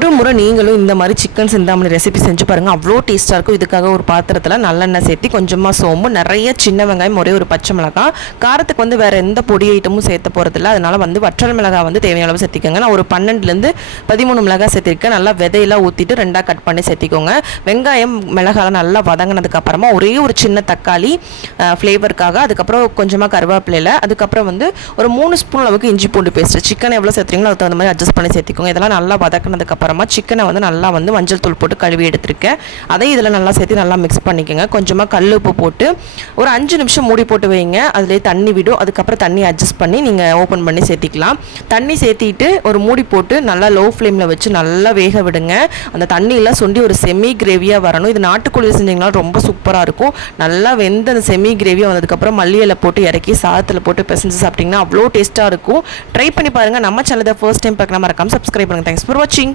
ஒரு முறை நீங்களும் இந்த மாதிரி சிக்கன் சிந்தாமணி ரெசிபி செஞ்சு பாருங்கள், அவ்வளோ டேஸ்ட்டாக இருக்கும். இதுக்காக ஒரு பாத்திரத்தில் நல்லெண்ணெய் சேர்த்து கொஞ்சமாக சோம்பு, நிறைய சின்ன வெங்காயம், ஒரே ஒரு பச்சை மிளகாய். காரத்துக்கு வந்து வேறு எந்த பொடி ஐட்டமும் சேர்த்த போகிறதில்ல, அதனால் வந்து வற்றல் மிளகாய் வந்து தேவையான அளவு சேர்த்திக்கோங்க. நான் ஒரு 12லேருந்து 13 மிளகாய் சேர்த்திருக்கேன். நல்லா விதையெல்லாம் ஊற்றிட்டு 2ஆக கட் பண்ணி சேர்த்திக்கோங்க. வெங்காயம் மிளகாய் நல்லா வதங்கினதுக்கப்புறமா ஒரே ஒரு சின்ன தக்காளி ஃப்ளேவருக்காக, அதுக்கப்புறம் கொஞ்சமாக கருவேப்பிலையில், அதுக்கப்புறம் வந்து ஒரு 3 ஸ்பூன் அளவுக்கு இஞ்சி பூண்டு பேஸ்ட்டு. சிக்கன் எவ்வளோ சேர்த்துறீங்களோ அதுக்கு தகுந்த மாதிரி அட்ஜஸ்ட் பண்ணி சேர்த்திக்கோங்க. இதெல்லாம் நல்லா வதக்கினதுக்கப்புறம் சிக்கனை வந்து நல்லா வந்து மஞ்சள் தூள் போட்டு கழுவி எடுத்துருக்கேன். அதையும் இதில் நல்லா சேர்த்து நல்லா மிக்ஸ் பண்ணிக்கோங்க. கொஞ்சமாக கல் உப்பு போட்டு ஒரு 5 நிமிஷம் மூடி போட்டு வைங்க. அதுலேயே தண்ணி விடும். அதுக்கப்புறம் தண்ணி அட்ஜஸ்ட் பண்ணி நீங்கள் ஓப்பன் பண்ணி சேர்த்திக்கலாம். தண்ணி சேர்த்திட்டு ஒரு மூடி போட்டு நல்லா லோ ஃப்ளேமில் வச்சு நல்லா வேக விடுங்க. அந்த தண்ணியெல்லாம் சுண்டி ஒரு செமி கிரேவியாக வரணும். இது நாட்டுக்கோழி செஞ்சிங்கன்னா ரொம்ப சூப்பராக இருக்கும். நல்லா வெந்த அந்த செமி கிரேவியாக வந்ததுக்கப்புறம் மல்லி இலை போட்டு இறக்கி சாதத்தில் போட்டு பிசைஞ்சு சாப்பிட்டிங்கன்னா அவ்வளோ டேஸ்ட்டாக இருக்கும். ட்ரை பண்ணி பாருங்கள். நம்ம சேனலை ஃபர்ஸ்ட் டைம் பார்க்க மறக்காம சப்ஸ்கிரைப் பண்ணுங்கள். தேங்க்ஸ் ஃபார் வாட்சிங்.